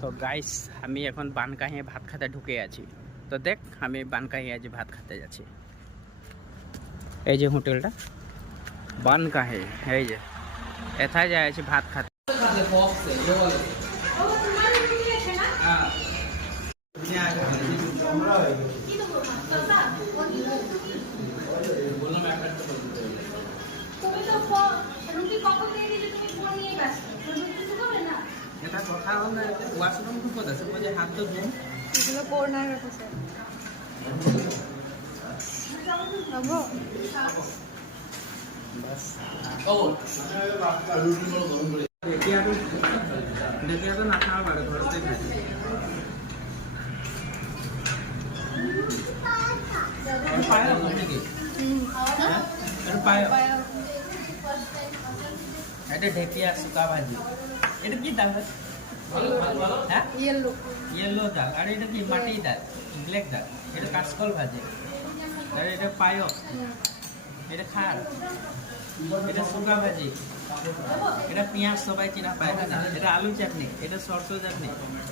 তো গাইস আমি এখন বানকাহে ভাত খেতে ঢুকে আছি। তো দেখ আমি বানকাহে আজ ভাত খেতে যাচ্ছি। এই যে হোটেলটা বানকাহে, এই যে এথায় যাই আছি ভাত খাতে। এটা কথা হল ওয়াশরুম ক'ত আছে? মই যে হাতটো ধুম এগুলো কর্নার আছে হব বাস। ঢেকিয়াটো নাখাওঁ বাৰু, ঘৰতে খাই। এটা ঢেকিয়া শুকা ভাজি। এটা কি ডাল? হ্যাঁ ইয়েলো ইয়েলো ডাল। আর এটা কি মাটি ডাল, ব্ল্যাক ডাল। এটা কাঁচকল ভাজি। আর এটা পায়স, এটা খার, এটা শুকা ভাজি, এটা পেঁয়াজ সবাই চিনা পায় না। এটা আলু চাটনি, এটা সরষে চাটনি,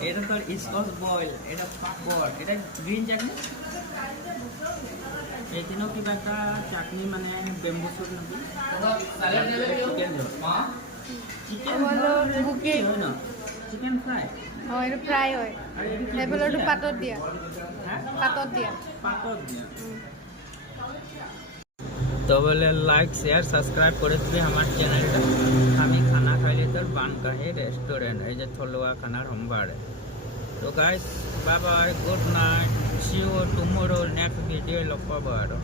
এটা তোর স্কচ বয়েল, এটা পাপড়, এটা গ্রিন চাটনি। এই দিনও কিবা একটা চাটনি মানে বেম্বু শুট নেকি চিকেন ঝোল। চিকেন বুকে হয় না, চিকেন ফ্রাই। এটা ফ্রাই হয়, এগুলো একটু পাতত দিয়া, হ্যাঁ পাতত দিয়া। পাতর দিয়া। তো বলে লাইক শেয়ার সাবস্ক্রাইব করে দিবি আমার চ্যানেলটা। আমি খানা খাইলে তোর বানকাহে রেস্টুরেন্ট, এই যে থলুয়া খানার হোমবাড়ে। তো guys bye bye, good night, see you tomorrow, next video log পাবো আরো।